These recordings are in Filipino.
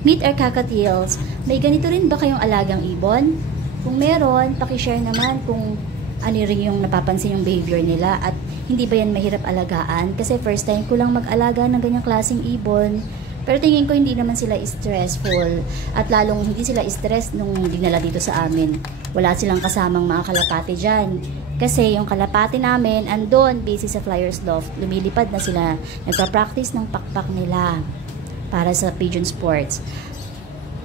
Meet our cockatiels. May ganito rin ba kayong alagang ibon? Kung meron, pakishare naman kung ano rin yung napapansin yung behavior nila at hindi ba yan mahirap alagaan? Kasi first time ko lang mag-alaga ng ganyang klaseng ibon. Pero tingin ko hindi naman sila stressful at lalong hindi sila stress nung dinala dito sa amin. Wala silang kasamang mga kalapati dyan. Kasi yung kalapati namin andon, busy sa Flyers Loft. Lumilipad na sila. Nagpa-practice ng pakpak nila para sa pigeon sports.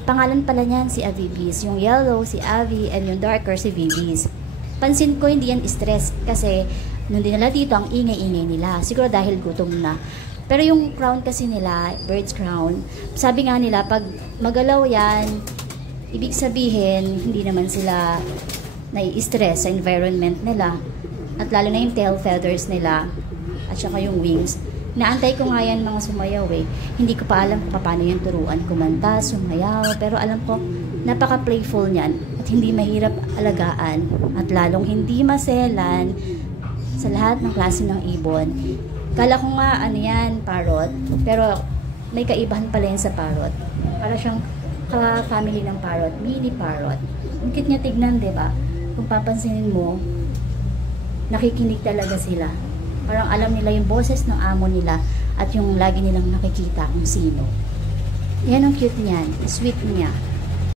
Pangalan pala niyan si Avibis. Yung yellow si Avi and yung darker si Vibis. Pansin ko hindi yan stress kasi nung dinala dito ang ingay-ingay nila. Siguro dahil gutom na. Pero yung crown kasi nila, bird's crown, sabi nga nila pag magalaw yan, ibig sabihin hindi naman sila nai-stress sa environment nila. At lalo na yung tail feathers nila at saka yung wings. Naantay ko nga yan mga sumayaw eh. Hindi ko pa alam kung paano yung turuan kumanta, sumayaw. Pero alam ko, napaka-playful niyan at hindi mahirap alagaan at lalong hindi maselan sa lahat ng klase ng ibon. Kala ko nga ano yan, parrot. Pero may kaibahan pala yan sa parrot. Para siyang ka-family ng parrot, mini parrot. Ang cute niya tignan, diba? Kung papansinin mo, nakikinig talaga sila. Parang alam nila yung boses ng amo nila at yung lagi nilang nakikita kung sino. Yan ang cute niyan, sweet niya.